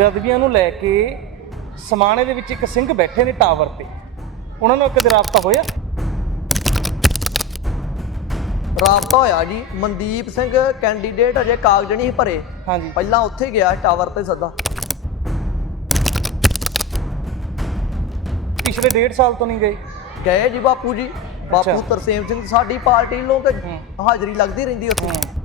ਬੇਅਦਬੀਆਂ ਨੂੰ ਲੈ ਕੇ ਸਮਾਣੇ ਦੇ ਵਿੱਚ ਇੱਕ ਸਿੰਘ ਬੈਠੇ ਨੇ ਟਾਵਰ ਤੇ। ਉਹਨਾਂ ਨੂੰ ਇੱਕ ਦਿਨ ਰਾਬਤਾ ਹੋਇਆ? ਰਾਬਤਾ ਹੋਇਆ ਜੀ। ਮਨਦੀਪ ਸਿੰਘ ਕੈਂਡੀਡੇਟ ਅਜੇ ਕਾਗਜ਼ ਨਹੀਂ ਭਰੇ। ਹਾਂਜੀ। ਪਹਿਲਾਂ ਉੱਥੇ ਗਿਆ ਟਾਵਰ ਤੇ ਸੱਦਾ। ਪਿਛਲੇ ਡੇਢ ਸਾਲ ਤੋਂ ਨਹੀਂ ਗਏ? ਗਏ ਜੀ ਬਾਪੂ ਜੀ। ਬਾਪੂ। ਤਰਸੇਮ ਸਿੰਘ ਸਾਡੀ ਪਾਰਟੀ ਨੂੰ ਤੇ ਹੂੰ। ਹਾਜ਼ਰੀ ਲੱਗਦੀ ਰਹਿੰਦੀ ਉੱਥੇ।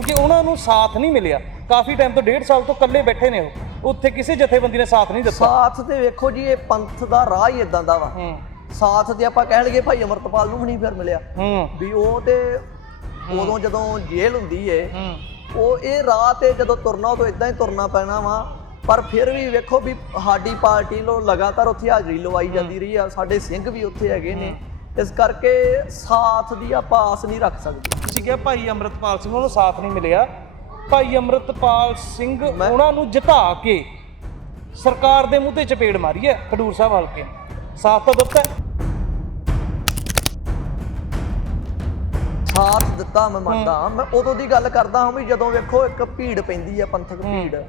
ਕਿਉਂਕਿ ਉਹਨਾਂ ਨੂੰ ਸਾਥ ਨਹੀਂ ਮਿਲਿਆ। ਕਾਫੀ ਟਾਈਮ ਤੋਂ ਡੇਢ ਸਾਲ ਤੋਂ ਇਕੱਲੇ ਬੈਠੇ ਨੇ ਉਹ। ਉੱਥੇ ਕਿਸੇ ਜਥੇਬੰਦੀ ਨੇ ਸਾਥ ਨਹੀਂ ਦਿੱਤਾ। ਸਾਥ ਤੇ ਵੇਖੋ ਜੀ ਇਹ ਪੰਥ ਦਾ ਰਾਹ ਹੀ ਇਦਾਂ ਦਾ ਵਾ। ਸਾਥ ਤੇ ਆਪਾਂ ਕਹਿ ਲਈਏ ਭਾਈ ਅਮਰਤਪਾਲ ਨੂੰ ਵੀ ਨਹੀਂ ਫਿਰ ਮਿਲਿਆ। ਵੀ ਉਹ ਤੇ ਉਦੋਂ ਜਦੋਂ ਜੇਲ੍ਹ ਹੁੰਦੀ ਏ ਉਹ ਇਹ ਰਾਹ ਤੇ ਜਦੋਂ ਤੁਰਨਾ ਉਦੋਂ ਇਦਾਂ ਹੀ ਤੁਰਨਾ ਪੈਣਾ ਵਾ। ਪਰ ਫਿਰ ਵੀ ਵੇਖੋ ਵੀ ਸਾਡੀ ਪਾਰਟੀ ਨੂੰ ਲਗਾਤਾਰ ਉੱਥੇ ਹਾਜ਼ਰੀ ਲਵਾਈ ਜਾਂਦੀ ਰਹੀ ਆ। ਸਾਡੇ ਸਿੰਘ ਵੀ ਉੱਥੇ ਹੈਗੇ ਨੇ। ਇਸ ਕਰਕੇ ਸਾਥ ਦੀ ਆਪਾਂ ਆਸ ਨਹੀਂ ਰੱਖ ਸਕਦੇ। ਕਿਹਾ ਭਾਈ ਅੰਮ੍ਰਿਤਪਾਲ ਸਿੰਘ ਨੂੰ ਸਾਥ ਨਹੀਂ ਮਿਲਿਆ। ਭਾਈ ਅੰਮ੍ਰਿਤਪਾਲ ਸਿੰਘ ਉਹਨਾਂ ਨੂੰ ਜਿਤਾ ਕੇ ਸਰਕਾਰ ਦੇ ਮੂੰਹ ਤੇ ਚਪੇੜ ਮਾਰੀ ਹੈ ਖਡੂਰ ਸਾਹਿਬ ਹਲਕੇ ਨੇ। ਸਾਥ ਤਾਂ ਦਿੱਤਾ। ਸਾਥ ਦਿੱਤਾ ਮੈਂ ਮੰਨਦਾ। ਮੈਂ ਉਦੋਂ ਦੀ ਗੱਲ ਕਰਦਾ ਹਾਂ ਵੀ ਜਦੋਂ ਵੇਖੋ ਇੱਕ ਭੀੜ ਪੈਂਦੀ ਹੈ ਪੰਥਕ ਭੀੜ।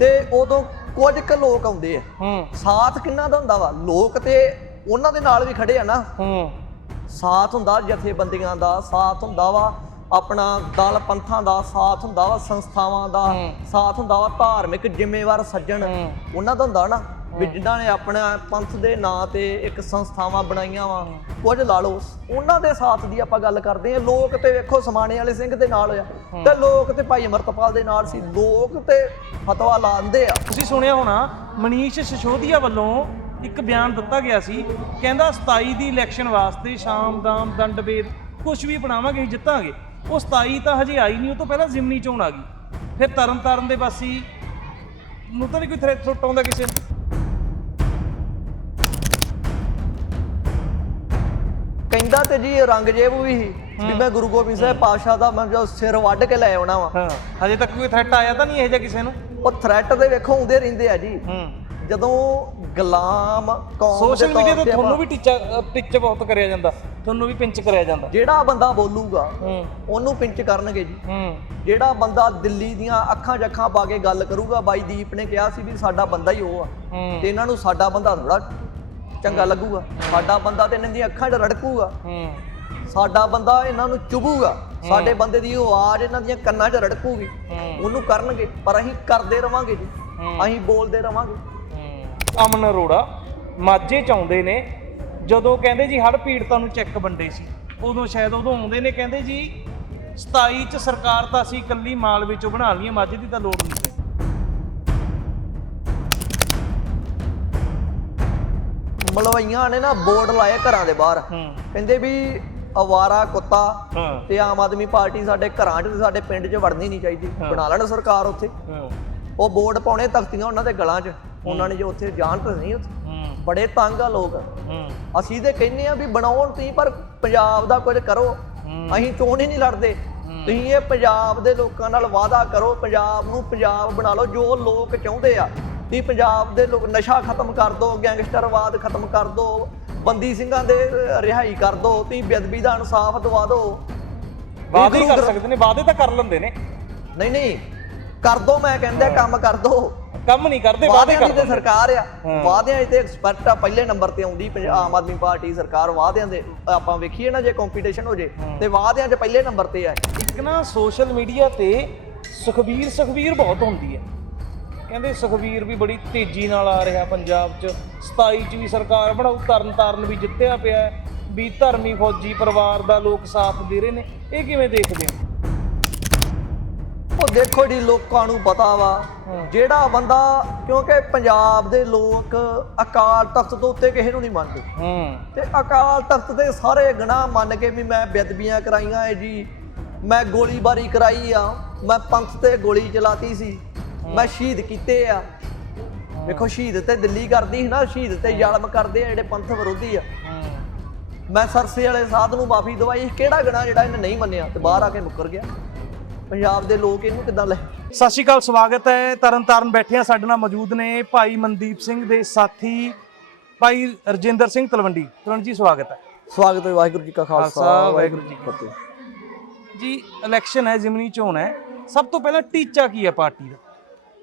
ਤੇ ਉਦੋਂ ਕੁਝ ਕੁ ਲੋਕ ਆਉਂਦੇ ਆ। ਹੂੰ। ਸਾਥ ਕਿੰਨਾ ਦਾ ਹੁੰਦਾ ਵਾ? ਲੋਕ ਤੇ ਉਹਨਾਂ ਦੇ ਨਾਲ ਵੀ ਖੜੇ ਆ ਨਾ। ਹੂੰ। ਸਾਥ ਹੁੰਦਾ ਜਥੇਬੰਦੀਆਂ ਦਾ ਸਾਥ ਹੁੰਦਾ ਵਾ ਆਪਣਾ ਦਲ ਪੰਥਾਂ ਦਾ ਸਾਥ ਹੁੰਦਾ ਵਾ ਸੰਸਥਾਵਾਂ ਦਾ। ਸਾਥ ਹੁੰਦਾ ਵਾ ਧਾਰਮਿਕ ਜ਼ਿੰਮੇਵਾਰ ਸੱਜਣ। ਉਹਨਾਂ ਦਾ ਹੁੰਦਾ ਨਾ ਵੀ ਜਿਨ੍ਹਾਂ ਨੇ ਆਪਣਾ ਪੰਥ ਦੇ ਨਾਂ ਤੇ ਇੱਕ ਸੰਸਥਾਵਾਂ ਬਣਾਈਆਂ ਵਾ ਕੁਝ ਲਾ ਲਓ ਉਹਨਾਂ ਦੇ ਸਾਥ ਦੀ ਆਪਾਂ ਗੱਲ ਕਰਦੇ ਆ ਲੋਕ ਤੇ ਵੇਖੋ ਸਮਾਣੇ ਵਾਲੇ ਸਿੰਘ ਦੇ ਨਾਲ ਆ ਤੇ ਲੋਕ ਤੇ ਭਾਈ ਅਮਰਤਪਾਲ ਦੇ ਨਾਲ ਸੀ ਲੋਕ ਤੇ ਫਤਵਾ ਲਾਉਂਦੇ ਆ। ਤੁਸੀਂ ਸੁਣਿਆ ਹੋਣਾ ਮਨੀਸ਼ ਸਿਸੋਦੀਆ ਵੱਲੋਂ ਇੱਕ ਬਿਆਨ ਦਿੱਤਾ ਗਿਆ ਸੀ ਕਹਿੰਦਾ 27 ਦੀ ਇਲੈਕਸ਼ਨ ਵਾਸਤੇ ਸ਼ਾਮਦਾਮ ਦੰਡਬੇਦ ਕੁਝ ਵੀ ਬਣਾਵਾਂਗੇ ਜਿੱਤਾਂਗੇ। ਉਹ 27 ਤਾਂ ਹਜੇ ਆਈ ਨਹੀਂ ਉਹ ਤੋਂ ਪਹਿਲਾਂ ਜ਼ਿਮਨੀ ਚੋਣ ਆ ਗਈ। ਫਿਰ ਤਰਨ ਤਾਰਨ ਦੇ ਵਾਸੀ ਨੂੰ ਤਾਂ ਨਹੀਂ ਕੋਈ ਥ੍ਰੈਟ ਥ੍ਰੁੱਟ ਆਉਂਦਾ ਕਿਸੇ ਨੂੰ। ਕਹਿੰਦਾ ਤੇ ਜੀ ਇਹ ਰੰਗਜੇਬ ਵੀ ਸੀ ਵੀ ਮੈਂ ਗੁਰੂ ਗੋਬਿੰਦ ਸਾਹਿਬ ਪਾਤਸ਼ਾਹ ਦਾ ਮੈਂ ਜੋ ਸਿਰ ਵੱਢ ਕੇ ਲੈ ਆਉਣਾ ਵਾ। ਹਾਂ ਹਜੇ ਤੱਕ ਕੋਈ ਥ੍ਰੈਟ ਆਇਆ ਤਾਂ ਨਹੀਂ ਇਹੋ ਜਿਹਾ ਕਿਸੇ ਨੂੰ? ਉਹ ਥ੍ਰੈਟ ਦੇ ਵੇਖੋ ਆਉਂਦੇ ਰਹਿੰਦੇ ਆ ਜੀ। ਹੂੰ। ਜਦੋਂ ਗੁਲਾਮ ਕੌਮ ਦੇ ਸੋਸ਼ਲ ਮੀਡੀਆ ਤੇ ਤੁਹਾਨੂੰ ਵੀ ਟੀਚਾ ਟਿੱਚ ਬਹੁਤ ਕਰਿਆ ਜਾਂਦਾ। ਤੁਹਾਨੂੰ ਵੀ ਪਿੰਚ ਕਰਿਆ ਜਾਂਦਾ। ਜਿਹੜਾ ਬੰਦਾ ਬੋਲੂਗਾ ਹੂੰ। ਉਹਨੂੰ ਪਿੰਚ ਕਰਨਗੇ ਜੀ। ਹੂੰ। ਜਿਹੜਾ ਬੰਦਾ ਦਿੱਲੀ ਦੀਆਂ ਅੱਖਾਂ ਅੱਖਾਂ ਪਾ ਕੇ ਗੱਲ ਕਰੂਗਾ ਬਾਈ ਦੀਪ ਨੇ ਕਿਹਾ ਸੀ ਵੀ ਸਾਡਾ ਬੰਦਾ ਹੀ ਉਹ ਆ। ਤੇ ਇਹਨਾਂ ਨੂੰ ਸਾਡਾ ਬੰਦਾ ਥੋੜਾ ਚੰਗਾ ਲੱਗੂਗਾ। ਸਾਡਾ ਬੰਦਾ ਤੇ ਇਹਨਾਂ ਦੀਆਂ ਅੱਖਾਂ 'ਚ ਰੜਕੂਗਾ। ਹੂੰ। ਸਾਡਾ ਬੰਦਾ ਇਹਨਾਂ ਨੂੰ ਚੁਭੂਗਾ ਸਾਡੇ ਬੰਦੇ ਦੀ ਆਵਾਜ਼ ਇਹਨਾਂ ਦੀਆਂ ਕੰਨਾਂ 'ਚ ਰੜਕੂਗੀ। ਉਹਨੂੰ ਕਰਨਗੇ ਪਰ ਅਸੀਂ ਕਰਦੇ ਰਵਾਂਗੇ ਜੀ। ਅਸੀਂ ਬੋਲਦੇ ਰਵਾਂਗੇ। ਅਮਨ ਅਰੋੜਾ ਮਾਝੇ ਚ ਆਉਂਦੇ ਨੇ। ਜਦੋਂ ਕਹਿੰਦੇ ਜੀ ਹੜ ਪੀੜਤਾਂ ਨੂੰ ਚੈੱਕ ਵੰਡੇ ਸੀ ਉਦੋਂ ਸ਼ਾਇਦ ਉਦੋਂ ਆਉਂਦੇ ਨੇ ਕਹਿੰਦੇ ਜੀ 27 ਚ ਸਰਕਾਰ ਤਾਂ ਅਸੀਂ ਇਕੱਲੀ ਮਾਲ ਵਿੱਚੋਂ ਬਣਾ ਲਈਏ ਮਾਝੇ ਦੀ ਤਾਂ ਲੋੜ ਨਹੀਂ। ਮਲਵਈਆਂ ਨੇ ਨਾ ਬੋਰਡ ਲਾਏ ਘਰਾਂ ਦੇ ਬਾਹਰ। ਕਹਿੰਦੇ ਵੀ ਅਵਾਰਾ ਕੁੱਤਾ ਤੇ ਆਮ ਆਦਮੀ ਪਾਰਟੀ ਸਾਡੇ ਘਰਾਂ 'ਚ ਤੇ ਸਾਡੇ ਪਿੰਡ 'ਚ ਵੜਨੀ ਨਹੀਂ ਚਾਹੀਦੀ। ਬਣਾ ਲੈਣ ਸਰਕਾਰ ਉੱਥੇ। ਉਹ ਬੋਰਡ ਪਾਉਣੇ ਤਖਤੀਆਂ ਉਹਨਾਂ ਦੇ ਗਲਾਂ 'ਚ। ਉਹਨਾਂ ਨੇ ਜੋ ਉੱਥੇ ਜਾਣ ਤਾਂ ਨਹੀਂ ਉੱਥੇ। ਬੜੇ ਤੰਗ ਆ ਲੋਕ। ਅਸੀਂ ਤੇ ਕਹਿੰਦੇ ਆ ਵੀ ਬਣਾਉਣ ਤੁਸੀਂ ਪਰ ਪੰਜਾਬ ਦਾ ਕੁਝ ਕਰੋ। ਅਸੀਂ ਚੋਣ ਹੀ ਨਹੀਂ ਲੜਦੇ। ਤੁਸੀਂ ਇਹ ਪੰਜਾਬ ਦੇ ਲੋਕਾਂ ਨਾਲ ਵਾਅਦਾ ਕਰੋ ਪੰਜਾਬ ਨੂੰ ਪੰਜਾਬ ਬਣਾ ਲਓ ਜੋ ਲੋਕ ਚਾਹੁੰਦੇ ਆ। ਤੁਸੀਂ ਪੰਜਾਬ ਦੇ ਲੋਕ ਨਸ਼ਾ ਖਤਮ ਕਰ ਦਿਓ ਗੈਂਗਸਟਰਵਾਦ ਖਤਮ ਕਰ ਦਿਓ ਬੰਦੀ ਸਿੰਘਾਂ ਦੇ ਰਿਹਾਈ ਕਰ ਦਿਓ ਤੁਸੀਂ ਬੇਅਦਬੀ ਦਾ ਇਨਸਾਫ ਦਵਾ ਦਿਓ ਵਾਅਦੇ ਕਰ। ਸਕਦੇ ਨੇ ਵਾਅਦੇ ਤਾਂ ਕਰ ਲੈਂਦੇ ਨੇ। ਨਹੀਂ ਨਹੀਂ। ਕਰ ਦੋ ਮੈਂ ਕਹਿੰਦਾ ਕੰਮ ਕਰ ਦੋ। ਕੰਮ ਨਹੀਂ ਕਰਦੇ ਵਾਅਦੇ ਵਾਅਦਿਆਂ ਦੀ ਤੇ ਦਿੰਦੇ। ਸਰਕਾਰ ਆ। ਵਾਅਦਿਆਂ ਦੀ ਤੇ ਐਕਸਪਰਟ ਆ ਪਹਿਲੇ ਨੰਬਰ ਤੇ ਆਉਂਦੀ ਪੰਜਾਬ ਆਮ ਆਦਮੀ ਪਾਰਟੀ ਸਰਕਾਰ ਵਾਅਦਿਆਂ ਦੇ ਆਪਾਂ ਵੇਖੀਏ ਨਾ ਜੇ ਕੰਪੀਟੀਸ਼ਨ ਹੋ ਜੇ ਤੇ ਵਾਅਦਿਆਂ 'ਚ ਪਹਿਲੇ ਨੰਬਰ ਤੇ ਆ। ਇੱਕ ਨਾ ਸੋਸ਼ਲ ਮੀਡੀਆ ਤੇ ਸੁਖਬੀਰ ਸੁਖਬੀਰ ਬਹੁਤ ਹੁੰਦੀ ਹੈ। ਕਹਿੰਦੇ ਸੁਖਬੀਰ ਵੀ ਬੜੀ ਤੇਜ਼ੀ ਨਾਲ ਆ ਰਿਹਾ ਪੰਜਾਬ 'ਚ। 27 'ਚ ਵੀ ਸਰਕਾਰ ਬਣਾਉ ਤਰਨ ਤਾਰਨ ਵੀ ਜਿੱਤਿਆ ਪਿਆ ਹੈ, ਵੀ ਧਰਮੀ ਫੌਜੀ ਪਰਿਵਾਰ ਦਾ ਲੋਕ ਸਾਥ ਦੇ ਰਹੇ ਨੇ। ਇਹ ਕਿਵੇਂ ਦੇਖਦੇ ਹੋ? ਉਹ ਦੇਖੋ ਜੀ ਲੋਕਾਂ ਨੂੰ ਪਤਾ ਵਾ। ਜਿਹੜਾ ਬੰਦਾ ਕਿਉਂਕਿ ਪੰਜਾਬ ਦੇ ਲੋਕ ਅਕਾਲ ਤਖਤ ਤੋਂ ਉੱਤੇ ਕਿਸੇ ਨੂੰ ਨਹੀਂ ਮੰਨਦੇ। ਤੇ ਅਕਾਲ ਤਖਤ ਦੇ ਸਾਰੇ ਗੁਨਾਹ ਮੰਨ ਕੇ ਵੀ ਮੈਂ ਬੇਅਦਬੀਆਂ ਕਰਾਈਆਂ ਏ ਜੀ। ਮੈਂ ਗੋਲੀਬਾਰੀ ਕਰਾਈ ਆ। ਮੈਂ ਪੰਥ ਤੇ ਗੋਲੀ ਚਲਾਤੀ ਸੀ। ਮੈਂ ਸ਼ਹੀਦ ਕੀਤੇ ਆ। ਵੇਖੋ ਸ਼ਹੀਦ ਤੇ ਦਿੱਲੀ ਕਰਦੀ ਸੀ ਨਾ ਸ਼ਹੀਦ ਤੇ ਜ਼ਾਲਮ ਕਰਦੇ ਆ ਜਿਹੜੇ ਪੰਥ ਵਿਰੋਧੀ ਆ। ਮੈਂ ਸਰਸੇ ਵਾਲੇ ਸਾਧ ਨੂੰ ਮਾਫੀ ਦਵਾਈ। ਕਿਹੜਾ ਗੁਨਾਹ ਜਿਹੜਾ ਇਹਨੇ ਨਹੀਂ ਮੰਨਿਆ ਤੇ ਬਾਹਰ ਆ ਕੇ ਮੁੱਕਰ ਗਿਆ। ਪੰਜਾਬ ਦੇ ਲੋਕ ਇਹਨੂੰ ਕਿੱਦਾਂ ਲੈ? ਸਤਿ ਸ਼੍ਰੀ ਅਕਾਲ ਸਵਾਗਤ ਹੈ। ਤਰਨ ਤਾਰਨ ਬੈਠੇ ਆ ਸਾਡੇ ਨਾਲ ਮੌਜੂਦ ਨੇ ਭਾਈ ਮਨਦੀਪ ਸਿੰਘ ਦੇ ਸਾਥੀ ਭਾਈ ਰਜਿੰਦਰ ਸਿੰਘ ਤਲਵੰਡੀ। ਤਲਵੰਡੀ ਜੀ ਸਵਾਗਤ ਹੈ। ਸਵਾਗਤ ਹੈ ਵਾਹਿਗੁਰੂ ਜੀ ਕਾ ਖਾਲਸਾ ਵਾਹਿਗੁਰੂ ਜੀ ਕੀ ਫਤਿਹ। ਜੀ ਇਲੈਕਸ਼ਨ ਹੈ ਜ਼ਿਮਨੀ ਚੋਣ ਹੈ। ਸਭ ਤੋਂ ਪਹਿਲਾਂ ਟੀਚਾ ਕੀ ਹੈ ਪਾਰਟੀ ਦਾ?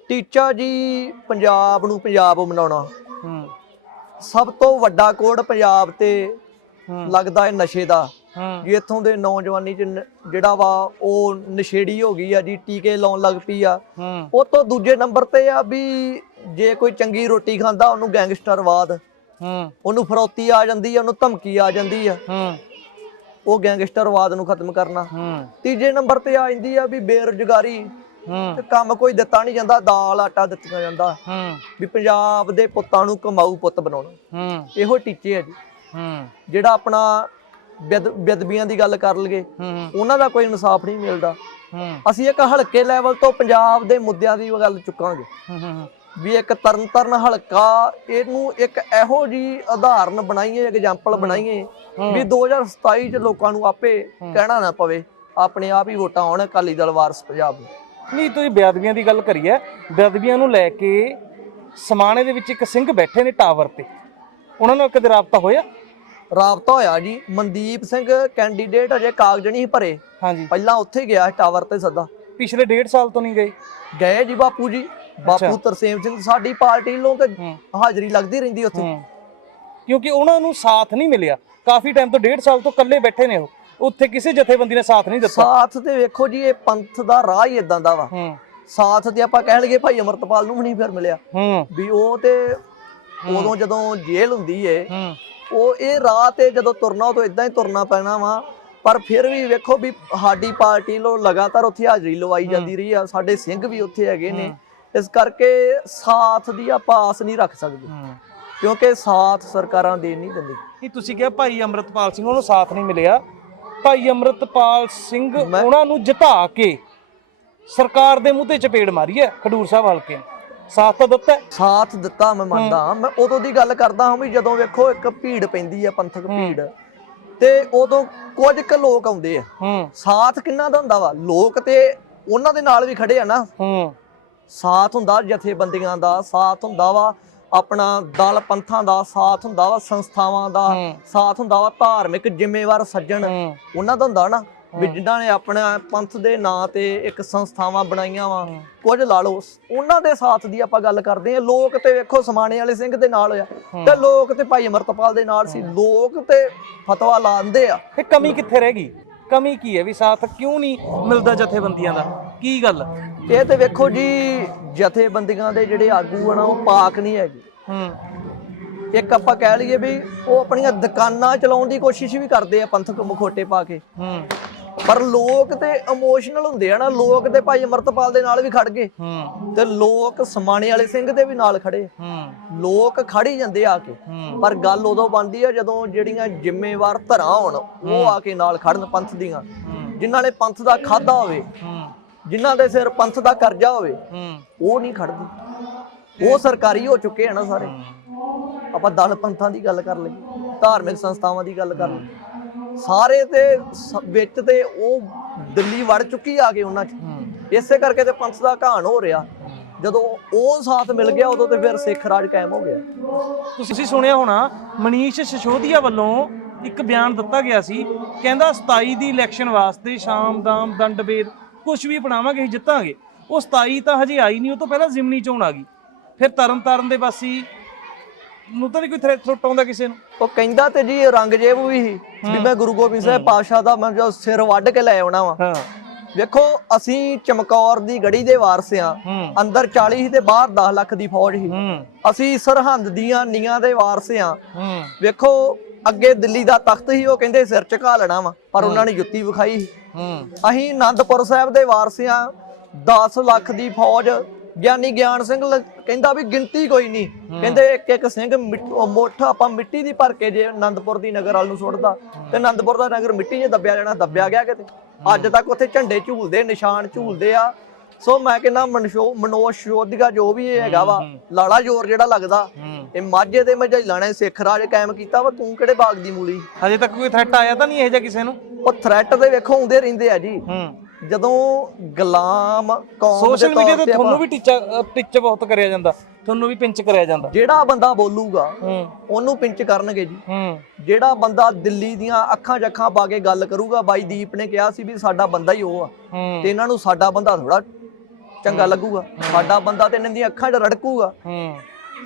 ਟੀਚਾ ਜੀ ਪੰਜਾਬ ਨੂੰ ਪੰਜਾਬ ਬਣਾਉਣਾ ਹੂੰ। ਸਭ ਤੋਂ ਵੱਡਾ ਕੋਡ ਪੰਜਾਬ ਤੇ ਲੱਗਦਾ ਹੈ ਨਸ਼ੇ ਦਾ। ਜੀ ਇੱਥੋਂ ਦੇ ਨੌਜਵਾਨੀ ਚ ਨ- ਜਿਹੜਾ ਵਾ ਉਹ ਨਸ਼ੇੜੀ ਹੋ ਗਈ ਆ ਜੀ ਟੀਕੇ ਲਾਉਣ ਲੱਗ ਪਈ ਆ। ਹੂੰ। ਉਹ ਤੋਂ ਦੂਜੇ ਨੰਬਰ ਤੇ ਆ ਵੀ ਜੇ ਕੋਈ ਚੰਗੀ ਰੋਟੀ ਖਾਂਦਾ ਉਹਨੂੰ ਗੈਂਗਸਟਰਵਾਦ ਹੂੰ। ਉਹਨੂੰ ਫਰੌਤੀ ਆ ਜਾਂਦੀ ਆ ਉਹਨੂੰ ਧਮਕੀ ਆ ਜਾਂਦੀ ਆ। ਹੂੰ। ਉਹ ਗੈਂਗਸਟਰਵਾਦ ਨੂੰ ਖਤਮ ਕਰਨਾ। ਹੂੰ। ਤੀਜੇ ਨੰਬਰ ਤੇ ਆ ਜਾਂਦੀ ਆ ਵੀ ਬੇਰੁਜ਼ਗਾਰੀ। ਹੂੰ। ਤੇ ਕੰਮ ਕੋਈ ਦਿੱਤਾ ਨਹੀਂ ਜਾਂਦਾ ਦਾਲ ਆਟਾ ਦਿੱਤਾ ਜਾਂਦਾ। ਹੂੰ। ਵੀ ਪੰਜਾਬ ਦੇ ਪੁੱਤਾਂ ਨੂੰ ਕਮਾਊ ਪੁੱਤ ਬਣਾਉਣਾ। ਹੂੰ। ਇਹੋ ਟੀਚੇ ਆ ਜੀ। ਹੂੰ। ਜਿਹੜਾ ਆਪਣਾ ਬਿਦਬੀਆਂ ਦੀ ਗੱਲ ਕਰ ਹੂੰ ਉਹਨਾਂ ਦਾ ਕੋਈ ਇਨਸਾਫ ਨਹੀਂ ਮਿਲਦਾ। ਅਸੀਂ ਇੱਕ ਹਲਕੇ ਲੈਵਲ ਤੋਂ ਪੰਜਾਬ ਦੇ ਮੁੱਦਿਆਂ ਦੀ ਗੱਲ ਚੁੱਕਾਂਗੇ। ਵੀ ਇੱਕ ਤਰਨਤਰਨ ਹਲਕਾ ਇਹਨੂੰ ਇੱਕ ਇਹੋ ਜੀ ਉਦਾਹਰਨ ਬਣਾਈਏ ਐਗਜ਼ਾਮਪਲ ਬਣਾਈਏ ਵੀ 2027 ਚ ਲੋਕਾਂ ਨੂੰ ਆਪੇ ਕਹਿਣਾ ਨਾ ਪਵੇ ਆਪਣੇ ਆਪ ਹੀ ਵੋਟਾਂ ਆਉਣ ਅਕਾਲੀ ਦਲ ਵਾਰਸ ਪੰਜਾਬ ਨੂੰ। ਨਹੀਂ ਤੁਸੀਂ ਬੇਅਦਬੀਆਂ ਦੀ ਗੱਲ ਕਰੀ ਹੈ। ਬੇਅਦਬੀਆਂ ਨੂੰ ਲੈ ਕੇ ਸਮਾਣੇ ਦੇ ਵਿੱਚ ਇੱਕ ਸਿੰਘ ਬੈਠੇ ਨੇ ਟਾਵਰ ਤੇ। ਉਹਨਾਂ ਨਾਲ ਕਦੇ ਰਾਬਤਾ ਹੋਇਆ? ਰਾਬਤਾ ਹੋਇਆ ਜੀ। ਮਨਦੀਪ ਸਿੰਘ ਕੈਂਡੀਡੇਟ ਅਜੇ ਕਾਗਜ਼ ਨਹੀਂ ਭਰੇ। ਹਾਂਜੀ। ਪਹਿਲਾਂ ਉੱਥੇ ਗਿਆ ਟਾਵਰ ਤੇ ਸੱਦਾ। ਪਿਛਲੇ ਡੇਢ ਸਾਲ ਤੋਂ ਨਹੀਂ ਗਏ? ਗਏ ਜੀ ਬਾਪੂ ਜੀ। ਬਾਪੂ ਤਰਸੇਮ ਸਿੰਘ ਸਾਡੀ ਪਾਰਟੀ ਵੱਲੋਂ ਤੇ ਹਾਜ਼ਰੀ ਲੱਗਦੀ ਰਹਿੰਦੀ ਉੱਥੇ। ਕਿਉਂਕਿ ਉਹਨਾਂ ਨੂੰ ਸਾਥ ਨਹੀਂ ਮਿਲਿਆ। ਕਾਫੀ ਟਾਈਮ ਤੋਂ ਡੇਢ ਸਾਲ ਤੋਂ ਇਕੱਲੇ ਬੈਠੇ ਨੇ ਉਹ। ਉੱਥੇ ਕਿਸੇ ਜਥੇਬੰਦੀ ਨੇ ਸਾਥ ਨਹੀਂ ਦਿੱਤਾ। ਸਾਥ ਤੇ ਵੇਖੋ ਜੀ ਇਹ ਪੰਥ ਦਾ ਰਾਹ ਹੀ ਇਦਾਂ ਦਾ ਵਾ। ਸਾਥ ਤੇ ਆਪਾਂ ਕਹਿ ਲਈਏ ਭਾਈ ਅਮਰਤਪਾਲ ਨੂੰ ਵੀ ਨਹੀਂ ਫਿਰ ਮਿਲਿਆ। ਵੀ ਉਹ ਤੇ ਉਦੋਂ ਜਦੋਂ ਜੇਲ੍ਹ ਹੁੰਦੀ ਏ ਹੂੰ। ਉਹ ਇਹ ਰਾਹ ਤੇ ਜਦੋਂ ਤੁਰਨਾ ਉਦੋਂ ਇਦਾਂ ਹੀ ਤੁਰਨਾ ਪੈਣਾ ਵਾ। ਪਰ ਫਿਰ ਵੀ ਵੇਖੋ ਵੀ ਸਾਡੀ ਪਾਰਟੀ ਲੋ ਲਗਾਤਾਰ ਉੱਥੇ ਹਾਜ਼ਰੀ ਲਵਾਈ ਜਾਂਦੀ ਰਹੀ ਆ। ਸਾਡੇ ਸਿੰਘ ਵੀ ਉੱਥੇ ਹੈਗੇ ਨੇ। ਇਸ ਕਰਕੇ ਸਾਥ ਦੀ ਆਪਾਂ ਆਸ ਨਹੀਂ ਰੱਖ ਸਕਦੇ। ਕਿਉਂਕਿ ਸਾਥ ਸਰਕਾਰਾਂ ਦੇ ਨਹੀਂ ਦਿੰਦੀ। ਇਹ ਤੁਸੀਂ ਕਿਹਾ ਭਾਈ ਅੰਮ੍ਰਿਤਪਾਲ ਸਿੰਘ ਉਹਨੂੰ ਸਾਥ ਨਹੀਂ ਮਿਲਿਆ। ਭਾਈ ਅੰਮ੍ਰਿਤਪਾਲ ਸਿੰਘ ਉਹਨਾਂ ਨੂੰ ਜਿਤਾ ਕੇ ਸਰਕਾਰ ਦੇ ਮੂੰਹ ਤੇ ਚਪੇੜ ਮਾਰੀ ਹੈ ਖਡੂਰ ਸਾਹਿਬ ਹਲਕੇ ਸਾਥ ਤਾਂ ਦਿੱਤਾ ਹੈ। ਸਾਥ ਦਿੱਤਾ ਮੈਂ ਮੰਨਦਾ ਹਾਂ। ਮੈਂ ਉਦੋਂ ਦੀ ਗੱਲ ਕਰਦਾ ਹਾਂ ਵੀ ਜਦੋਂ ਵੇਖੋ ਇੱਕ ਭੀੜ ਪੈਂਦੀ ਆ ਪੰਥਕ ਭੀੜ। ਤੇ ਉਦੋਂ ਕੁਝ ਕੁ ਲੋਕ ਆਉਂਦੇ ਆ। ਹੂੰ। ਸਾਥ ਕਿੰਨਾ ਦਾ ਹੁੰਦਾ ਵਾ? ਲੋਕ ਤੇ ਉਹਨਾਂ ਦੇ ਨਾਲ ਵੀ ਖੜੇ ਆ ਨਾ। ਹੂੰ। ਸਾਥ ਹੁੰਦਾ ਜਥੇਬੰਦੀਆਂ ਦਾ ਸਾਥ ਹੁੰਦਾ ਵਾ ਆਪਣਾ ਦਲ ਪੰਥਾਂ ਦਾ ਸਾਥ ਹੁੰਦਾ ਵਾ ਸੰਸਥਾਵਾਂ ਦਾ ਹੂੰ। ਸਾਥ ਹੁੰਦਾ ਵਾ ਧਾਰਮਿਕ ਜ਼ਿੰਮੇਵਾਰ ਸੱਜਣ। ਹੂੰ। ਉਹਨਾਂ ਦਾ ਹੁੰਦਾ ਨਾ। ਵੀ ਜਿਨ੍ਹਾਂ ਨੇ ਆਪਣਾ ਪੰਥ ਦੇ ਨਾਂ ਤੇ ਇੱਕ ਸੰਸਥਾਵਾਂ ਬਣਾਈਆਂ ਵਾ ਕੁਝ ਲਾ ਲਓ ਉਹਨਾਂ ਦੇ ਸਾਥ ਦੀ ਆਪਾਂ ਗੱਲ ਕਰਦੇ ਆ ਲੋਕ ਤੇ ਵੇਖੋ ਸਮਾਣੇ ਵਾਲੇ ਸਿੰਘ ਦੇ ਨਾਲ ਹੋਇਆ। ਤੇ ਲੋਕ ਤੇ ਭਾਈ ਅਮਰਤਪਾਲ ਦੇ ਨਾਲ ਸੀ। ਲੋਕ ਤੇ ਫਤਵਾ ਲਾਉਂਦੇ ਆ। ਇਹ ਕਮੀ ਕਿੱਥੇ ਰਹਿ ਗਈ? ਕਮੀ ਕੀ ਹੈ ਵੀ ਸਾਥ ਕਿਉਂ ਨਹੀਂ ਮਿਲਦਾ ਜਥੇਬੰਦੀਆਂ ਦਾ? ਕੀ ਗੱਲ? ਇਹ ਤੇ ਵੇਖੋ ਜੀ ਜਥੇਬੰਦੀਆਂ ਦੇ ਜਿਹੜੇ ਆਗੂ ਆ ਨਾ ਉਹ ਪਾਕ ਨਹੀਂ ਹੈਗੇ। ਹੂੰ। ਇੱਕ ਆਪਾਂ ਕਹਿ ਲਈਏ ਵੀ ਉਹ ਆਪਣੀਆਂ ਦੁਕਾਨਾਂ ਚਲਾਉਣ ਦੀ ਕੋਸ਼ਿਸ਼ ਵੀ ਕਰਦੇ ਆ ਪੰਥਕ ਮੁਖੋਟੇ ਪਾ ਕੇ। ਹੂੰ। ਪਰ ਲੋਕ ਤੇ ਇਮੋਸ਼ਨਲ ਹੁੰਦੇ ਆ ਨਾ ਲੋਕ ਤੇ ਭਾਈ ਅਮਰਤਪਾਲ ਦੇ ਨਾਲ ਵੀ ਖੜ ਗਏ। ਹੂੰ। ਤੇ ਲੋਕ ਸਮਾਣੇ ਵਾਲੇ ਸਿੰਘ ਦੇ ਵੀ ਨਾਲ ਖੜੇ। ਹੂੰ। ਲੋਕ ਖੜੀ ਜਾਂਦੇ ਆ ਕੇ। ਪਰ ਗੱਲ ਉਦੋਂ ਬਣਦੀ ਆ ਜਦੋਂ ਜਿਹੜੀਆਂ ਜ਼ਿੰਮੇਵਾਰ ਧਰਾਂ ਹੋਣ ਉਹ ਆ ਕੇ ਨਾਲ ਖੜਨ ਪੰਥ ਦੀਆਂ। ਜਿਨ੍ਹਾਂ ਨੇ ਪੰਥ ਦਾ ਖਾਦਾ ਹੋਵੇ ਹੂੰ। ਜਿਨ੍ਹਾਂ ਦੇ ਸਿਰ ਪੰਥ ਦਾ ਕਰਜ਼ਾ ਹੋਵੇ ਹੂੰ। ਉਹ ਨਹੀਂ ਖੜਦੀ। ਉਹ ਸਰਕਾਰੀ ਹੋ ਚੁੱਕੇ ਆ ਨਾ ਸਾਰੇ। ਆਪਾਂ ਦਲ ਪੰਥਾਂ ਦੀ ਗੱਲ ਕਰ ਲਈਏ ਧਾਰਮਿਕ ਸੰਸਥਾਵਾਂ ਦੀ ਗੱਲ ਕਰ ਲਈਏ। ਸਾਰੇ ਤੇ ਸ- ਵਿੱਚ ਤੇ ਉਹ ਦਿੱਲੀ ਵੜ ਚੁੱਕੀ ਆ ਕੇ ਉਹਨਾਂ 'ਚ। ਇਸੇ ਕਰਕੇ ਤੇ ਪੰਥ ਦਾ ਘਾਣ ਹੋ ਰਿਹਾ। ਜਦੋਂ ਉਹ ਸਾਥ ਮਿਲ ਗਿਆ ਉਦੋਂ ਤੇ ਫਿਰ ਸਿੱਖ ਰਾਜ ਕਾਇਮ ਹੋ ਗਿਆ। ਤੁਸੀਂ ਸੁਣਿਆ ਹੋਣਾ ਮਨੀਸ਼ ਸਿਸੋਦੀਆ ਵੱਲੋਂ ਇੱਕ ਬਿਆਨ ਦਿੱਤਾ ਗਿਆ ਸੀ। ਕਹਿੰਦਾ 27 ਦੀ ਇਲੈਕਸ਼ਨ ਵਾਸਤੇ ਸ਼ਾਮ ਦਾਮ ਦੰਡ ਭੇਦ ਕੁਝ ਵੀ ਬਣਾਵਾਂਗੇ ਅਸੀਂ ਜਿੱਤਾਂਗੇ। ਉਹ 27 ਤਾਂ ਹਜੇ ਆਈ ਨਹੀਂ ਉਹ ਤੋਂ ਪਹਿਲਾਂ ਜ਼ਿਮਨੀ ਚੋਣ ਆ ਗਈ। ਫਿਰ ਤਰਨ ਤਾਰਨ ਦੇ ਵਾਸੀ ਨੂੰ ਤਾਂ ਨਹੀਂ ਕੋਈ ਥ੍ਰੈਟ ਥ੍ਰੁੱਟ ਆਉਂਦਾ ਕਿਸੇ ਨੂੰ? ਉਹ ਕਹਿੰਦਾ ਤੇ ਜੀ ਔਰੰਗਜ਼ੇਬ ਵੀ ਸੀ ਵੀ ਮੈਂ ਗੁਰੂ ਗੋਬਿੰਦ ਸਾਹਿਬ ਪਾਤਸ਼ਾਹ ਦਾ ਮੈਂ ਜੋ ਸਿਰ ਵੱਢ ਕੇ ਲੈ ਆਉਣਾ ਵਾ। ਹਾਂ। ਵੇਖੋ ਅਸੀਂ ਚਮਕੌਰ ਦੀ ਗੜੀ ਦੇ ਵਾਰਸ ਆ ਹੂੰ। ਅੰਦਰ 40 ਸੀ ਤੇ ਬਾਹਰ 10 ਲੱਖ ਦੀ ਫੌਜ ਸੀ। ਹੂੰ। ਅਸੀਂ ਸਰਹੰਦ ਦੀਆਂ ਨੀਆਂ ਦੇ ਵਾਰਸ ਆ ਹੂੰ। ਵੇਖੋ ਅੱਗੇ ਦਿੱਲੀ ਦਾ ਤਖਤ ਸੀ ਉਹ ਕਹਿੰਦੇ ਸਿਰ ਝੁਕਾ ਲੈਣਾ ਵਾ ਪਰ ਉਹਨਾਂ ਨੇ ਜੁੱਤੀ ਵਿਖਾਈ ਹੂੰ। ਅਸੀਂ ਆਨੰਦਪੁਰ ਸਾਹਿਬ ਦੇ ਵਾਰਸ ਆ 10 ਲੱਖ ਦੀ ਫੌਜ ਗਿਆਨੀ ਗਿਆਨ ਸਿੰਘ ਕਹਿੰਦਾ ਵੀ ਗਿਣਤੀ ਕੋਈ ਨਹੀਂ। ਕਹਿੰਦੇ ਇੱਕ ਇੱਕ ਸਿੰਘ ਮੁੱਠ ਆਪਾਂ ਮਿੱਟੀ ਦੀ ਭਰ ਕੇ ਜੇ ਆਨੰਦਪੁਰ ਦੀ ਨਗਰ ਵਾਲ ਨੂੰ ਸੁੱਟਦਾ ਤੇ ਆਨੰਦਪੁਰ ਦਾ ਨਗਰ ਮਿੱਟੀ 'ਚ ਦੱਬਿਆ ਜਾਣਾ ਦੱਬਿਆ ਗਿਆ ਕਿਤੇ? ਅੱਜ ਤੱਕ ਉੱਥੇ ਝੰਡੇ ਝੂਲਦੇ ਨਿਸ਼ਾਨ ਝੂਲਦੇ ਆ। ਸੋ ਮੈਂ ਕਹਿੰਦਾ ਮਨਸ਼ੋ ਮਨੋਜ ਸ਼ੋਧਿਗਾ ਜੋ ਵੀ ਇਹ ਹੈਗਾ ਵਾ ਲਾਲਾ ਜੋਰ ਜਿਹੜਾ ਲੱਗਦਾ ਇਹ ਮਾਝੇ ਤੇ ਮਝੈਲਾਂ ਨੇ ਸਿੱਖ ਰਾਜ ਕਾਇਮ ਕੀਤਾ ਵਾ ਤੂੰ ਕਿਹੜੇ ਬਾਗ ਦੀ ਮੂਲੀ? ਹਜੇ ਤੱਕ ਕੋਈ ਥ੍ਰੈਟ ਆਇਆ ਤਾਂ ਨਹੀਂ ਇਹ ਜਿਹਾ ਕਿਸੇ ਨੂੰ? ਉਹ ਥ੍ਰੈਟ ਦੇ ਵੇਖੋ ਆਉਂਦੇ ਰਹਿੰਦੇ ਆ ਜੀ। ਹੂੰ। ਜਦੋਂ ਗੁਲਾਮ ਕੌਮ ਦੇ ਸੋਸ਼ਲ ਮੀਡੀਆ ਤੇ ਤੁਹਾਨੂੰ ਵੀ ਟੀਚਾ ਟਿੱਚ ਬਹੁਤ ਕਰਿਆ ਜਾਂਦਾ। ਤੁਹਾਨੂੰ ਵੀ ਪਿੰਚ ਕਰਿਆ ਜਾਂਦਾ। ਜਿਹੜਾ ਬੰਦਾ ਬੋਲੂਗਾ ਉਹਨੂੰ ਪਿੰਚ ਕਰਨਗੇ ਜੀ। ਜਿਹੜਾ ਬੰਦਾ ਦਿੱਲੀ ਦੀਆਂ ਅੱਖਾਂ ਜੱਖਾਂ ਪਾ ਕੇ ਗੱਲ ਕਰੂਗਾ ਬਾਈ ਦੀਪ ਨੇ ਕਿਹਾ ਸੀ ਵੀ ਸਾਡਾ ਬੰਦਾ ਹੀ ਉਹ ਆ। ਤੇ ਇਹਨਾਂ ਨੂੰ ਸਾਡਾ ਬੰਦਾ ਥੋੜਾ ਚੰਗਾ ਲੱਗੂਗਾ। ਸਾਡਾ ਬੰਦਾ ਤੇ ਇਹਨਾਂ ਦੀਆਂ ਅੱਖਾਂ 'ਚ ਰੜਕੂਗਾ।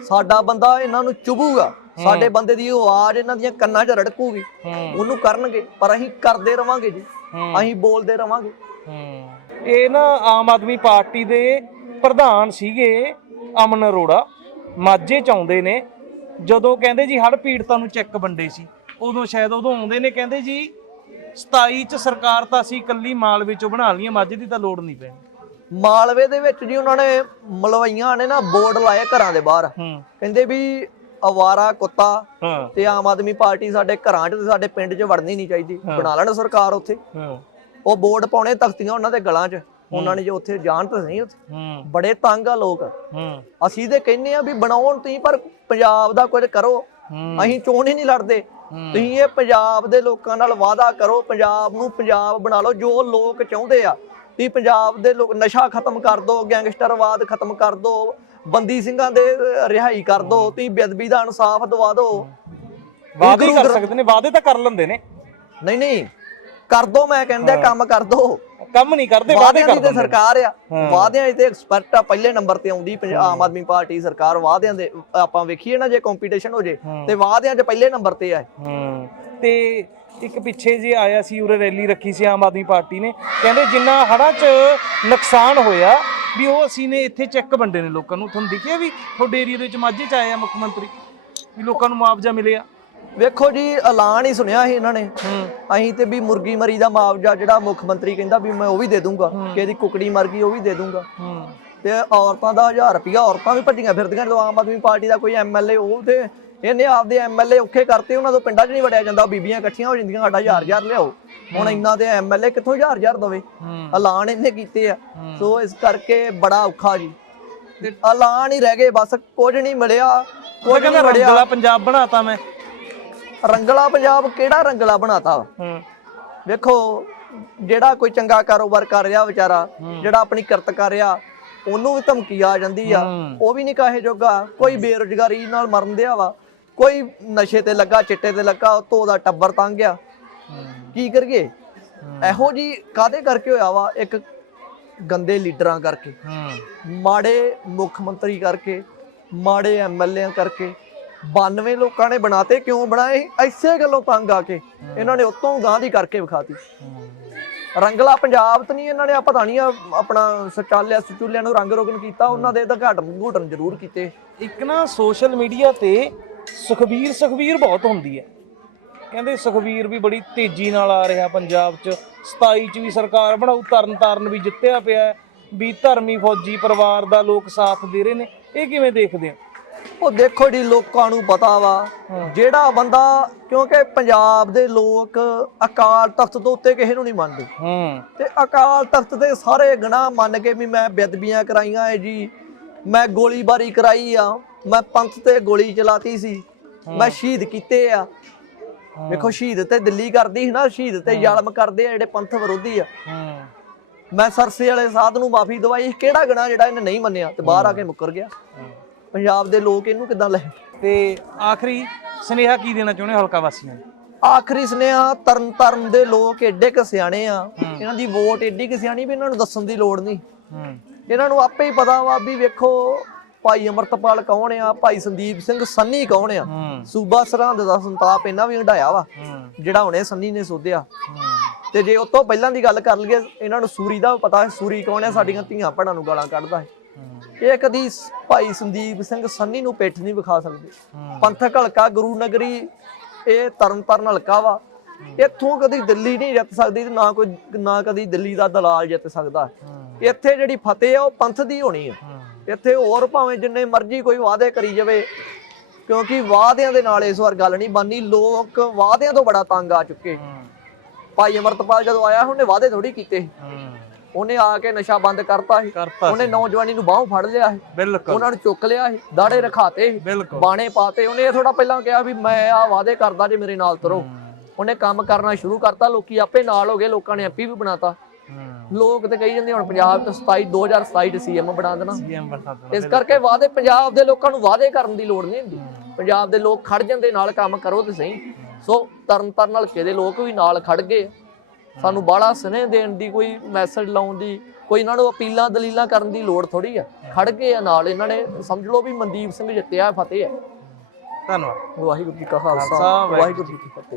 ਸਾਡਾ ਬੰਦਾ ਇਹਨਾਂ ਨੂੰ ਚੁਭੂਗਾ ਸਾਡੇ ਬੰਦੇ ਦੀ ਆਵਾਜ਼ ਇਹਨਾਂ ਦੀਆਂ ਕੰਨਾਂ 'ਚ ਰੜਕੂਗੀ। ਉਹਨੂੰ ਕਰਨਗੇ ਪਰ ਅਸੀਂ ਕਰਦੇ ਰਵਾਂਗੇ ਜੀ। ਅਸੀਂ ਬੋਲਦੇ ਰਵਾਂਗੇ। ਇਹ ਨਾ ਆਮ ਆਦਮੀ ਪਾਰਟੀ ਦੇ ਪ੍ਰਧਾਨ ਸੀਗੇ ਅਮਨ ਅਰੋੜਾ। ਮਾਝੇ ਚ ਆਉਂਦੇ ਨੇ। ਜਦੋਂ ਕਹਿੰਦੇ ਜੀ ਹੜ ਪੀੜਤਾਂ ਨੂੰ ਚੈੱਕ ਵੰਡੇ ਸੀ ਉਦੋਂ ਸ਼ਾਇਦ ਉਦੋਂ ਆਉਂਦੇ ਨੇ ਕਹਿੰਦੇ ਜੀ 27 ਚ ਸਰਕਾਰ ਤਾਂ ਅਸੀਂ ਇਕੱਲੀ ਮਾਲਵੇ ਚੋਂ ਬਣਾ ਲਈਆਂ ਮਾਝੇ ਦੀ ਤਾਂ ਲੋੜ ਨਹੀਂ ਪੈਣੀ। ਮਾਲਵੇ ਦੇ ਵਿੱਚ ਜੀ ਉਹਨਾਂ ਨੇ ਮਲਵਈਆਂ ਨੇ ਨਾ ਬੋਰਡ ਲਾਏ ਘਰਾਂ ਦੇ ਬਾਹਰ। ਕਹਿੰਦੇ ਵੀ ਅਵਾਰਾ ਕੁੱਤਾ ਤੇ ਆਮ ਆਦਮੀ ਪਾਰਟੀ ਸਾਡੇ ਘਰਾਂ 'ਚ ਤੇ ਸਾਡੇ ਪਿੰਡ 'ਚ ਵੜਨੀ ਨਹੀਂ ਚਾਹੀਦੀ। ਬਣਾ ਲੈਣ ਸਰਕਾਰ ਉੱਥੇ। ਉਹ ਬੋਰਡ ਪਾਉਣੇ ਤਖਤੀਆਂ ਉਹਨਾਂ ਦੇ ਗਲਾਂ 'ਚ। ਉਹਨਾਂ ਨੇ ਜੇ ਉੱਥੇ ਜਾਣ ਤਾਂ ਨਹੀਂ ਉੱਥੇ। ਬੜੇ ਤੰਗ ਆ ਲੋਕ। ਅਸੀਂ ਤੇ ਕਹਿੰਨੇ ਆ ਵੀ ਬਣਾਉਣ ਤੁਸੀਂ ਪਰ ਪੰਜਾਬ ਦਾ ਕੁਝ ਕਰੋ। ਅਸੀਂ ਚੋਣ ਹੀ ਨਹੀਂ ਲੜਦੇ। ਤੁਸੀਂ ਇਹ ਪੰਜਾਬ ਦੇ ਲੋਕਾਂ ਨਾਲ ਵਾਅਦਾ ਕਰੋ ਪੰਜਾਬ ਨੂੰ ਪੰਜਾਬ ਬਣਾ ਲਓ ਜੋ ਲੋਕ ਚਾਹੁੰਦੇ ਆ। ਤੁਸੀਂ ਪੰਜਾਬ ਦੇ ਲੋਕ ਨਸ਼ਾ ਖਤਮ ਕਰ ਦਿਓ ਗੈਂਗਸਟਰਵਾਦ ਖਤਮ ਕਰ ਦਿਓ ਬੰਦੀ ਸਿੰਘਾਂ ਦੇ ਰਿਹਾਈ ਕਰ ਦਿਓ ਤੁਸੀਂ ਬੇਅਦਬੀ ਦਾ ਇਨਸਾਫ ਦਵਾ ਦਿਓ ਵਾਅਦੇ ਕਰ ਸਕਦੇ ਨੇ ਵਾਅਦੇ ਤਾਂ ਕਰ ਲੈਂਦੇ ਨੇ। ਨਹੀਂ ਨਹੀਂ। ਕਰ ਦੋ ਮੈਂ ਕਹਿੰਦਾ ਕੰਮ ਕਰ ਦੋ ਕੰਮ ਨਹੀਂ ਕਰਦੇ ਵਾਅਦੇ ਵਾਅਦਿਆਂ ਕਰ ਦੀ ਤੇ। ਸਰਕਾਰ ਆ। ਵਾਅਦਿਆਂ ਤੇ ਐਕਸਪਰਟ ਆ ਪਹਿਲੇ ਨੰਬਰ ਤੇ ਆਉਂਦੀ ਪੰਜ- ਆਮ ਆਦਮੀ ਪਾਰਟੀ ਸਰਕਾਰ ਵਾਅਦਿਆਂ ਦੇ ਆਪਾਂ ਵੇਖੀਏ ਨਾ ਜੇ ਕੰਪੀਟੀਸ਼ਨ ਹੋ ਜੇ। ਤੇ ਵਾਅਦਿਆਂ 'ਚ ਪਹਿਲੇ ਨੰਬਰ ਤੇ ਆ। ਹੂੰ ਤੇ ਇੱਕ ਪਿੱਛੇ ਜੇ ਆਇਆ ਸੀ ਉਰੇ ਰੈਲੀ ਰੱਖੀ ਸੀ ਆਮ ਆਦਮੀ ਪਾਰਟੀ ਨੇ ਕਹਿੰਦੇ ਜਿੰਨਾ ਹੜ੍ਹਾਂ 'ਚ ਨੁਕਸਾਨ ਹੋਇਆ ਵੀ ਉਹ ਅਸੀਂ ਨੇ ਇੱਥੇ ਚੈੱਕ ਵੰਡੇ ਨੇ ਲੋਕਾਂ ਨੂੰ ਤੁਹਾਨੂੰ ਦਿਖਿਆ ਵੀ ਤੁਹਾਡੇ ਏਰੀਆ ਦੇ ਵਿੱਚ ਮਾਝੇ 'ਚ ਆਇਆ ਮੁੱਖ ਮੰਤਰੀ ਵੀ ਲੋਕਾਂ ਨੂੰ ਮੁਆਵਜ਼ਾ ਮਿਲਿਆ ਵੇਖੋ ਜੀ ਐਲਾਨ ਹੀ ਸੁਣਿਆ ਸੀ ਇਹਨਾਂ ਨੇ। ਅਸੀਂ ਤੇ ਵੀ ਮੁਰਗੀ ਮਰੀ ਦਾ ਮੁਆਵਜ਼ਾ ਜਿਹੜਾ ਮੁੱਖ ਮੰਤਰੀ ਕਹਿੰਦਾ ਵੀ ਮੈਂ ਉਹ ਵੀ ਦੇ ਦੂੰਗਾ ਕਿ ਇਹਦੀ ਕੁਕੜੀ ਮਰ ਗਈ ਉਹ ਵੀ ਦੇ ਦੂੰਗਾ। ਤੇ ਔਰਤਾਂ ਦਾ 1000 ਰੁਪਇਆ ਔਰਤਾਂ ਵੀ ਭੱਜੀਆਂ ਫਿਰਦੀਆਂ ਜਦੋਂ ਆਮ ਆਦਮੀ ਪਾਰਟੀ ਦਾ ਕੋਈ ਐਮਐਲਏ ਉਹ ਤੇ ਇਹਨੇ ਆਪਦੇ ਐਮਐਲਏ ਔਖੇ ਕਰਤੇ ਉਹਨਾਂ ਤੋਂ ਪਿੰਡਾਂ 'ਚ ਨਹੀਂ ਵੜਿਆ ਜਾਂਦਾ ਬੀਬੀਆਂ ਇਕੱਠੀਆਂ ਹੋ ਜਾਂਦੀਆਂ ਸਾਡਾ 1000 1000 ਲਿਆਓ। ਹੁਣ ਇੰਨਾ ਤੇ ਐਮਐਲਏ ਕਿੱਥੋਂ 1000 1000 ਦਵੇ? ਐਲਾਨ ਇਹਨੇ ਕੀਤੇ ਆ। ਸੋ ਇਸ ਕਰਕੇ ਬੜਾ ਔਖਾ ਜੀ। ਐਲਾਨ ਹੀ ਰਹਿ ਗਏ ਬਸ ਕੁਝ ਨਹੀਂ ਮਿਲਿਆ ਕੁਝ ਨਹੀਂ ਮਿਲਿਆ ਪੰਜਾਬ ਬਣਾਤਾ ਮੈਂ। ਰੰਗਲਾ ਪੰਜਾਬ ਕਿਹੜਾ ਰੰਗਲਾ ਬਣਾਤਾ? ਹੂੰ। ਵੇਖੋ ਜਿਹੜਾ ਕੋਈ ਚੰਗਾ ਕਾਰੋਬਾਰ ਕਰ ਰਿਹਾ ਵਿਚਾਰਾ ਜਿਹੜਾ ਆਪਣੀ ਕਿਰਤ ਕਰ ਰਿਹਾ ਉਹਨੂੰ ਵੀ ਧਮਕੀ ਆ ਜਾਂਦੀ ਆ। ਉਹ ਵੀ ਨਹੀਂ ਕਾਹੇ ਜੋਗਾ। ਕੋਈ ਬੇਰੁਜ਼ਗਾਰੀ ਨਾਲ ਮਰਨ ਦਿਆ ਵਾ। ਕੋਈ ਨਸ਼ੇ ਤੇ ਲੱਗਾ ਚਿੱਟੇ ਤੇ ਲੱਗਾ ਉਹ ਤੋਂ ਉਹਦਾ ਟੱਬਰ ਤੰਗ ਆ। ਕੀ ਕਰੀਏ? ਇਹੋ ਜੀ ਕਾਦੇ ਕਰਕੇ ਹੋਇਆ ਵਾ? ਇੱਕ ਗੰਦੇ ਲੀਡਰਾਂ ਕਰਕੇ। ਮਾੜੇ ਮੁੱਖ ਮੰਤਰੀ ਕਰਕੇ ਮਾੜੇ ਐਮਐਲਏ ਕਰਕੇ 92 ਲੋਕਾਂ ਨੇ ਬਣਾਤੇ ਕਿਉਂ ਬਣਾਏ? ਐਸੇ ਗੱਲੋਂ ਤੰਗ ਆ ਕੇ। ਇਹਨਾਂ ਨੇ ਉਤੋਂ ਗਾਂ ਦੀ ਕਰਕੇ ਵਿਖਾਤੀ। ਰੰਗਲਾ ਪੰਜਾਬ ਤਾਂ ਨਹੀਂ ਇਹਨਾਂ ਨੇ ਆ ਪਤਾ ਨਹੀਂ ਆ ਆਪਣਾ ਸਚਾਲਿਆ ਸਚੂਲਿਆਂ ਨੂੰ ਰੰਗ ਰੋਗਨ ਕੀਤਾ ਉਹਨਾਂ ਦੇ ਤਾਂ ਘਾਟ ਘੂਟਨ ਜ਼ਰੂਰ ਕੀਤੇ। ਇੱਕ ਨਾ ਸੋਸ਼ਲ ਮੀਡੀਆ ਤੇ ਸੁਖਬੀਰ ਸੁਖਬੀਰ ਬਹੁਤ ਹੁੰਦੀ ਹੈ। ਕਹਿੰਦੇ ਸੁਖਬੀਰ ਵੀ ਬੜੀ ਤੇਜ਼ੀ ਨਾਲ ਆ ਰਿਹਾ ਪੰਜਾਬ 'ਚ। 27 'ਚ ਵੀ ਸਰਕਾਰ ਬਣਾਉ ਤਰਨ ਤਾਰਨ ਵੀ ਜਿੱਤਿਆ ਪਿਆ ਵੀ ਧਰਮੀ ਫੌਜੀ ਪਰਿਵਾਰ ਦਾ ਲੋਕ ਸਾਥ ਦੇ ਰਹੇ ਨੇ। ਇਹ ਕਿਵੇਂ ਦੇਖਦੇ ਹੋ? ਉਹ ਦੇਖੋ ਜੀ ਲੋਕਾਂ ਨੂੰ ਪਤਾ ਵਾ। ਜਿਹੜਾ ਬੰਦਾ ਕਿਉਂਕਿ ਪੰਜਾਬ ਦੇ ਲੋਕ ਅਕਾਲ ਤਖਤ ਤੋਂ ਉੱਤੇ ਕਿਸੇ ਨੂੰ ਨਹੀਂ ਮੰਨਦੇ। ਤੇ ਅਕਾਲ ਤਖਤ ਦੇ ਸਾਰੇ ਗੁਨਾਹ ਮੰਨ ਕੇ ਵੀ ਮੈਂ ਬੇਅਦਬੀਆਂ ਕਰਾਈਆਂ ਏ ਜੀ। ਮੈਂ ਗੋਲੀਬਾਰੀ ਕਰਾਈ ਆ। ਮੈਂ ਪੰਥ ਤੇ ਗੋਲੀ ਚਲਾਤੀ ਸੀ। ਮੈਂ ਸ਼ਹੀਦ ਕੀਤੇ ਆ। ਵੇਖੋ ਸ਼ਹੀਦ ਤੇ ਦਿੱਲੀ ਕਰਦੀ ਸੀ ਨਾ ਸ਼ਹੀਦ ਤੇ ਜ਼ਾਲਮ ਕਰਦੇ ਆ ਜਿਹੜੇ ਪੰਥ ਵਿਰੋਧੀ ਆ। ਮੈਂ ਸਰਸੇ ਵਾਲੇ ਸਾਧ ਨੂੰ ਮਾਫੀ ਦਵਾਈ ਕਿਹੜਾ ਗੁਨਾਹ ਜਿਹੜਾ ਇਹਨੇ ਨਹੀਂ ਮੰਨਿਆ ਤੇ ਬਾਹਰ ਆ ਕੇ ਮੁੱਕਰ ਗਿਆ। ਪੰਜਾਬ ਦੇ ਲੋਕ ਇਹਨੂੰ ਕਿਦਾਂ ਲੈ? ਤੇ ਆਖਰੀ ਸੁਨੇਹਾ ਕੀ ਦੇਣਾ ਚਾਹੁੰਦੇ ਹਲਕਾ ਵਾਸੀਆਂ ਨੂੰ? ਆਖਰੀ ਸੁਨੇਹਾ ਤਰਨ ਤਰਨ ਦੇ ਲੋਕ ਏਡੇ ਕ ਸਿਆਣੇ ਆ। ਇਹਨਾਂ ਦੀ ਵੋਟ ਏਡੀ ਕ ਸਿਆਣੀ ਵੀ ਇਹਨਾਂ ਨੂੰ ਦੱਸਣ ਦੀ ਲੋੜ ਨਹੀਂ। ਇਹਨਾਂ ਨੂੰ ਆਪੇ ਹੀ ਪਤਾ ਵਾ ਵੀ ਵੇਖੋ ਭਾਈ ਅਮਰਤਪਾਲ ਕੌਣ ਆ ਭਾਈ ਸੰਦੀਪ ਸਿੰਘ ਸੰਨੀ ਕੌਣ ਆ। ਸੂਬਾ ਸਰਹੰਦ ਦਾ ਸੰਤਾਪ ਇਹਨਾਂ ਵੀ ਹੰਡਾਇਆ ਵਾ। ਜਿਹੜਾ ਹੁਣੇ ਸੰਨੀ ਨੇ ਸੋਧਿਆ। ਤੇ ਜੇ ਉਸ ਤੋਂ ਪਹਿਲਾਂ ਦੀ ਗੱਲ ਕਰ ਲਈਏ ਇਹਨਾਂ ਨੂੰ ਸੂਰੀ ਦਾ ਪਤਾ ਹੈ ਸੂਰੀ ਕੌਣ ਆ ਸਾਡੀਆਂ ਧੀਆਂ ਭੈਣਾਂ ਨੂੰ ਗਾਲਾਂ ਕੱਢਦਾ ਹੈ। ਇਹ ਕਦੀ ਭਾਈ ਸੰਦੀਪ ਸਿੰਘ ਸੰਨੀ ਨੂੰ ਪਿੱਠ ਨਹੀਂ ਵਿਖਾ ਸਕਦੇ। ਪੰਥਕ ਹਲਕਾ ਗੁਰੂ ਨਗਰੀ ਇਹ ਤਰਨ ਤਾਰਨ ਹਲਕਾ ਵਾ। ਇੱਥੋਂ ਕਦੀ ਦਿੱਲੀ ਨਹੀਂ ਜਿੱਤ ਸਕਦੀ ਤੇ ਨਾ ਕੋਈ ਨਾ ਕਦੀ ਦਿੱਲੀ ਦਾ ਦਲਾਲ ਜਿੱਤ ਸਕਦਾ। ਇੱਥੇ ਜਿਹੜੀ ਫਤਿਹ ਆ ਉਹ ਪੰਥ ਦੀ ਹੋਣੀ ਆ। ਇੱਥੇ ਹੋਰ ਭਾਵੇਂ ਜਿੰਨੇ ਮਰਜ਼ੀ ਕੋਈ ਵਾਅਦੇ ਕਰੀ ਜਾਵੇ ਕਿਉਂਕਿ ਵਾਅਦਿਆਂ ਦੇ ਨਾਲ ਇਸ ਵਾਰ ਗੱਲ ਨਹੀਂ ਬਾਨੀ ਲੋਕ ਵਾਅਦਿਆਂ ਤੋਂ ਬੜਾ ਤੰਗ ਆ ਚੁੱਕੇ। ਭਾਈ ਅਮਰਤਪਾਲ ਜਦੋਂ ਆਇਆ ਉਹਨੇ ਵਾਅਦੇ ਥੋੜੀ ਕੀਤੇ। ਉਹਨੇ ਆ ਕੇ ਨਸ਼ਾ ਬੰਦ ਕਰਤਾ ਸੀ। ਕਰਤਾ ਉਹਨੇ ਨੌਜਵਾਨੀ ਨੂੰ ਬਾਹੋਂ ਫੜ ਲਿਆ ਸੀ। ਬਿਲਕੁਲ। ਉਹਨਾਂ ਨੂੰ ਚੁੱਕ ਲਿਆ ਸੀ। ਦਾੜੇ ਰਖਾਤੇ ਸੀ। ਬਾਣੇ ਪਾਤੇ। ਉਹਨੇ ਇਹ ਥੋੜਾ ਪਹਿਲਾਂ ਕਿਹਾ ਵੀ ਮੈਂ ਆ ਵਾਅਦੇ ਕਰਦਾ ਜੇ ਮੇਰੇ ਨਾਲ ਤੁਰੋ। ਉਹਨੇ ਕੰਮ ਕਰਨਾ ਸ਼ੁਰੂ ਕਰਤਾ। ਲੋਕੀ ਆਪੇ ਨਾਲ ਹੋ ਗਏ। ਲੋਕਾਂ ਨੇ ਐਮਪੀ ਵੀ ਬਣਾਤਾ। ਲੋਕ ਤੇ ਕਹੀ ਜਾਂਦੇ ਹੁਣ ਪੰਜਾਬ ਚ 27 2027 ਚ ਸੀਐਮ ਬਣਾ ਦੇਣਾ। ਸੀਐਮ ਬਣਾ ਦੇਣਾ ਇਸ ਕਰਕੇ ਵਾਅਦੇ ਪੰਜਾਬ ਦੇ ਲੋਕਾਂ ਨੂੰ ਵਾਅਦੇ ਕਰਨ ਦੀ ਲੋੜ ਨਹੀਂ ਹੁੰਦੀ। ਪੰਜਾਬ ਦੇ ਲੋਕ ਖੜ ਜਾਂਦੇ ਨਾਲ ਕੰਮ ਕਰੋ ਤੇ ਸਹੀ। ਸੋ ਤਰਨ ਤਰਨ ਹਲਕੇ ਦੇ ਲੋਕ ਵੀ ਨਾਲ ਖੜ ਗਏ। ਸਾਨੂੰ ਬਾਹਲਾ ਸਨੇਹ ਦੇਣ ਦੀ ਕੋਈ ਮੈਸੇਜ ਲਾਉਣ ਦੀ ਕੋਈ ਇਹਨਾਂ ਨੂੰ ਅਪੀਲਾਂ ਦਲੀਲਾਂ ਕਰਨ ਦੀ ਲੋੜ ਥੋੜੀ ਆ। ਖੜ ਗਏ ਆ ਨਾਲ ਇਹਨਾਂ ਨੇ ਸਮਝ ਲਓ ਵੀ ਮਨਦੀਪ ਸਿੰਘ ਜਿੱਤਿਆ ਫਤਿਹ ਹੈ ਧੰਨਵਾਦ। ਵਾਹਿਗੁਰੂ ਜੀ ਕਾ ਖਾਲਸਾ, ਵਾਹਿਗੁਰੂ ਜੀ ਕੀ ਫਤਿਹ।